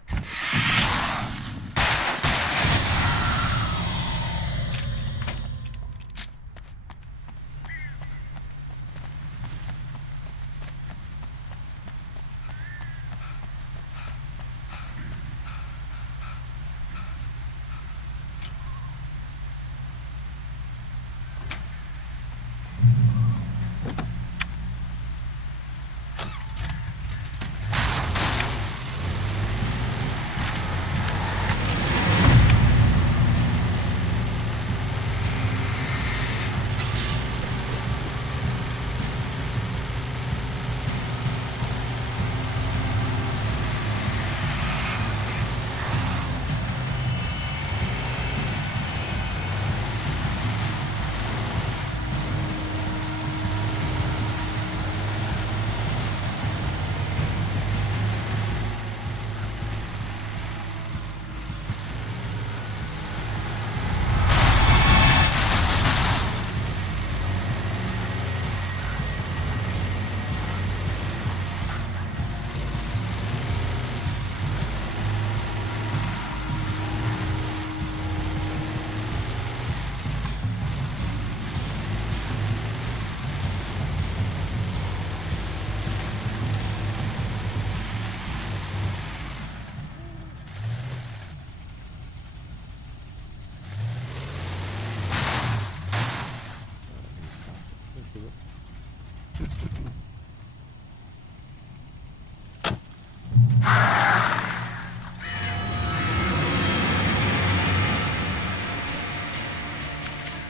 The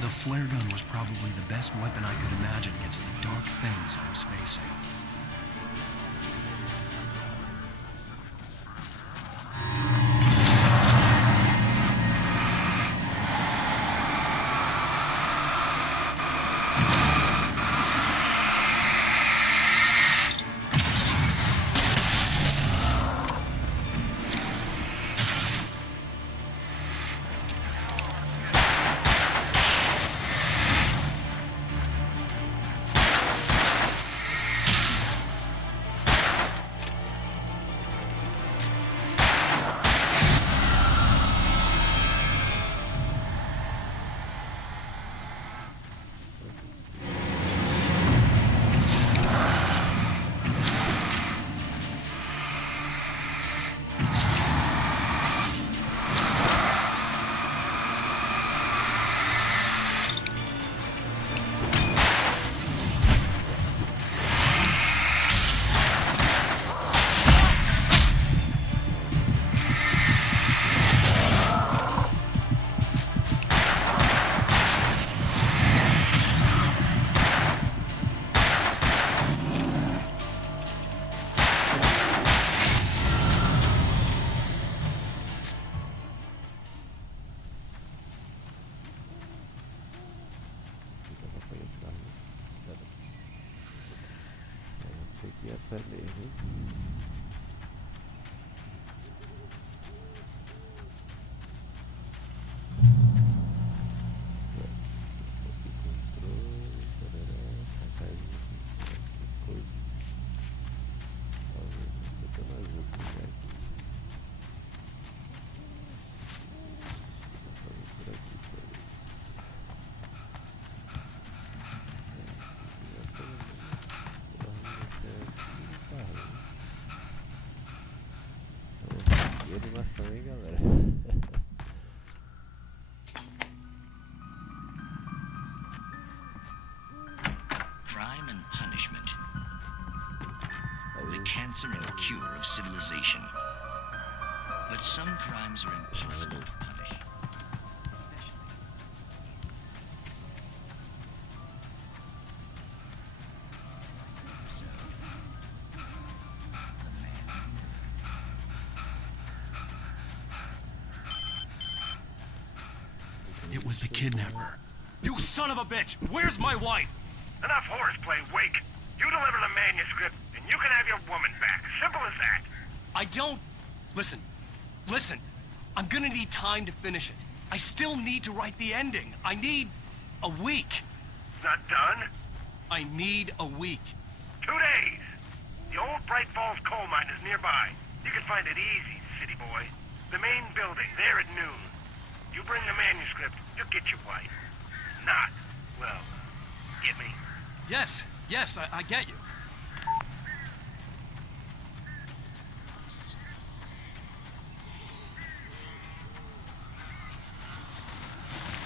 flare gun was probably the best weapon I could imagine against the dark things I was facing. Animação, hein, galera? Crime and punishment. The cancer and cure of civilization. But some crimes are impossible to punish. It was the kidnapper. You son of a bitch! Where's my wife? Enough horseplay, Wake. You deliver the manuscript, and you can have your woman back. Simple as that. I don't... Listen. I'm gonna need time to finish it. I still need to write the ending. I need a week. Not done? I need a week. 2 days. The old Bright Falls coal mine is nearby. You can find it easy, city boy. The main building, there at noon. You bring the manuscript, you'll get your wife. Not, well, get me? Yes, I get you.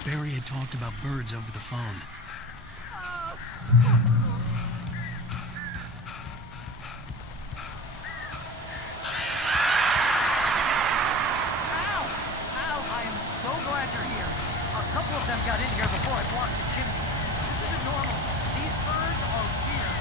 Barry had talked about birds over the phone. Got in here before I blocked the chimney. This isn't normal. These birds are weird.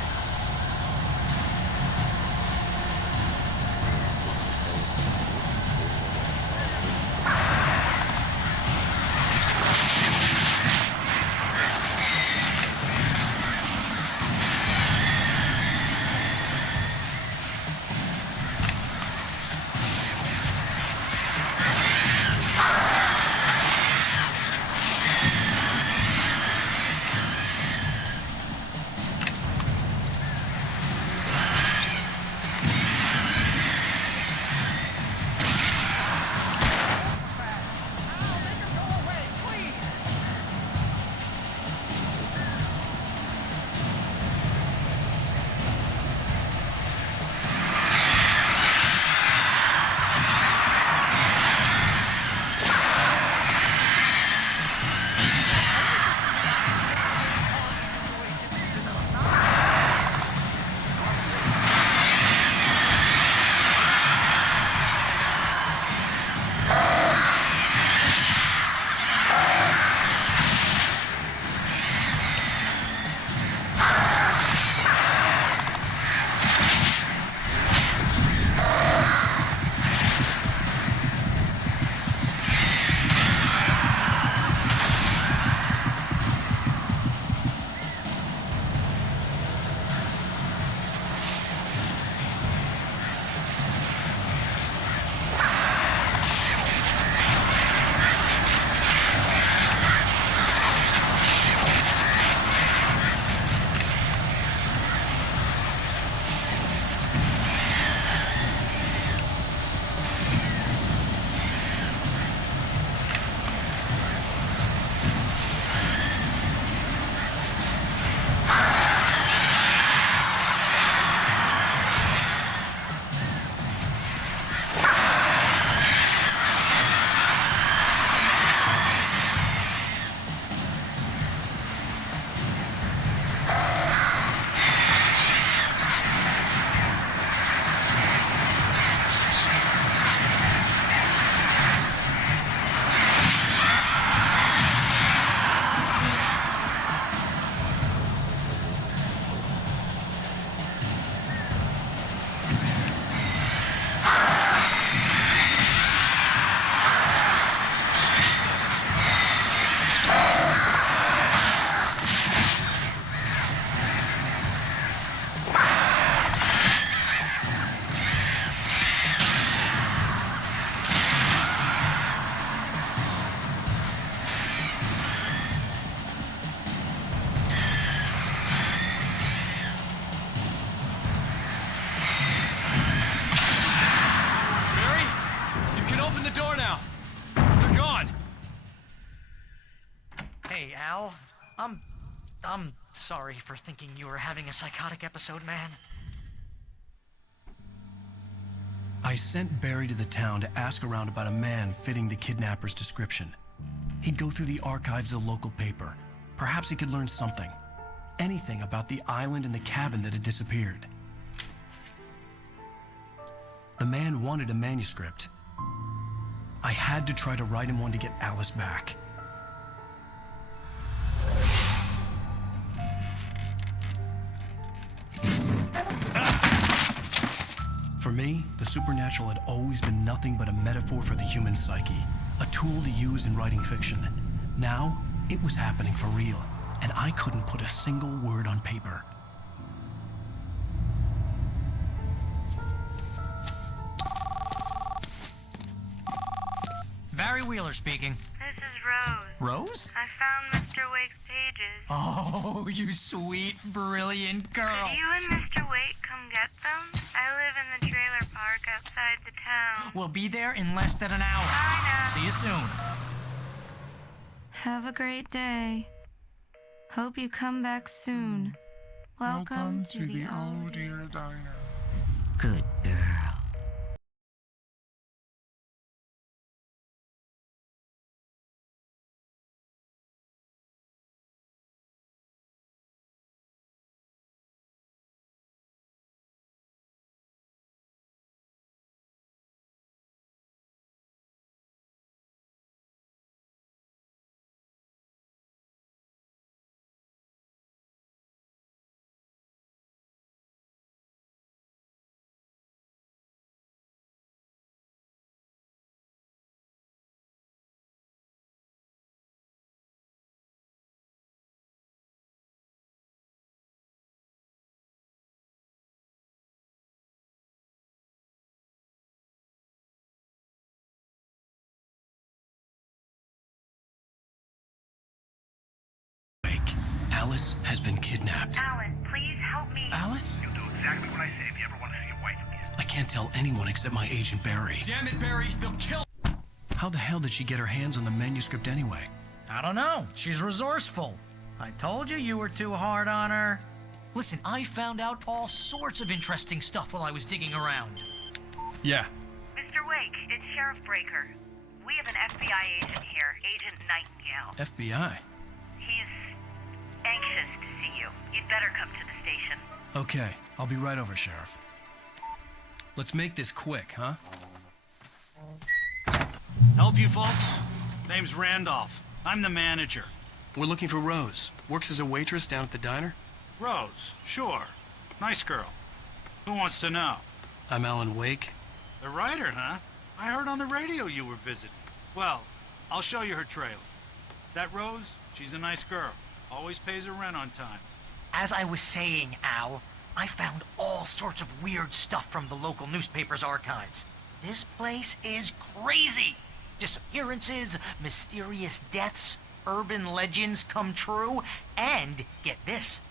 I'm sorry for thinking you were having a psychotic episode, man. I sent Barry to the town to ask around about a man fitting the kidnapper's description. He'd go through the archives of the local paper. Perhaps he could learn something. Anything about the island and the cabin that had disappeared. The man wanted a manuscript. I had to try to write him one to get Alice back. For me, the supernatural had always been nothing but a metaphor for the human psyche, a tool to use in writing fiction. Now, it was happening for real, and I couldn't put a single word on paper. Barry Wheeler speaking. This is Rose. Rose? I found Mr. Wake's pages. Oh, you sweet, brilliant girl. Could you and Mr. Wake come get them? I live in the trailer park outside the town. We'll be there in less than an hour. Bye now. See you soon. Have a great day. Hope you come back soon. Welcome to the Oh Dear Diner. Good girl. Alice has been kidnapped. Alan, please help me. Alice? You'll do exactly what I say if you ever want to see your wife again. I can't tell anyone except my agent Barry. Damn it, Barry, they'll kill. How the hell did she get her hands on the manuscript anyway? I don't know. She's resourceful. I told you were too hard on her. Listen, I found out all sorts of interesting stuff while I was digging around. Yeah. Mr. Wake, it's Sheriff Breaker. We have an FBI agent here, Agent Nightingale. FBI? He's anxious to see you. You'd better come to the station. Okay, I'll be right over, Sheriff. Let's make this quick, huh? Help you folks? Name's Randolph. I'm the manager. We're looking for Rose. Works as a waitress down at the diner. Rose, sure. Nice girl. Who wants to know? I'm Alan Wake. The writer, huh? I heard on the radio you were visiting. Well, I'll show you her trailer. That Rose, she's a nice girl. Always pays her rent on time. As I was saying, Al, I found all sorts of weird stuff from the local newspaper's archives. This place is crazy. Disappearances, mysterious deaths, urban legends come true, and, get this,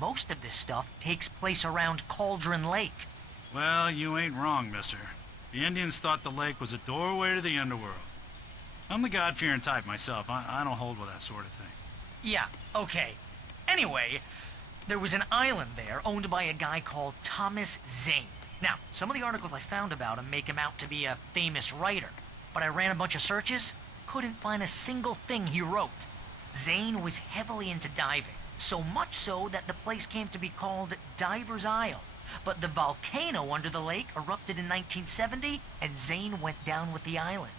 most of this stuff takes place around Cauldron Lake. Well, you ain't wrong, mister. The Indians thought the lake was a doorway to the underworld. I'm the God-fearing type myself. I don't hold with that sort of thing. Yeah, okay. Anyway, there was an island there owned by a guy called Thomas Zane. Now, some of the articles I found about him make him out to be a famous writer, but I ran a bunch of searches, couldn't find a single thing he wrote. Zane was heavily into diving, so much so that the place came to be called Diver's Isle. But the volcano under the lake erupted in 1970, and Zane went down with the island.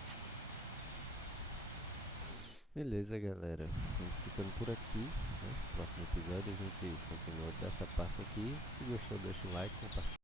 Beleza, galera. Vamos ficando por aqui, né? Próximo episódio a gente continua dessa parte aqui. Se gostou, deixa o like, compartilha.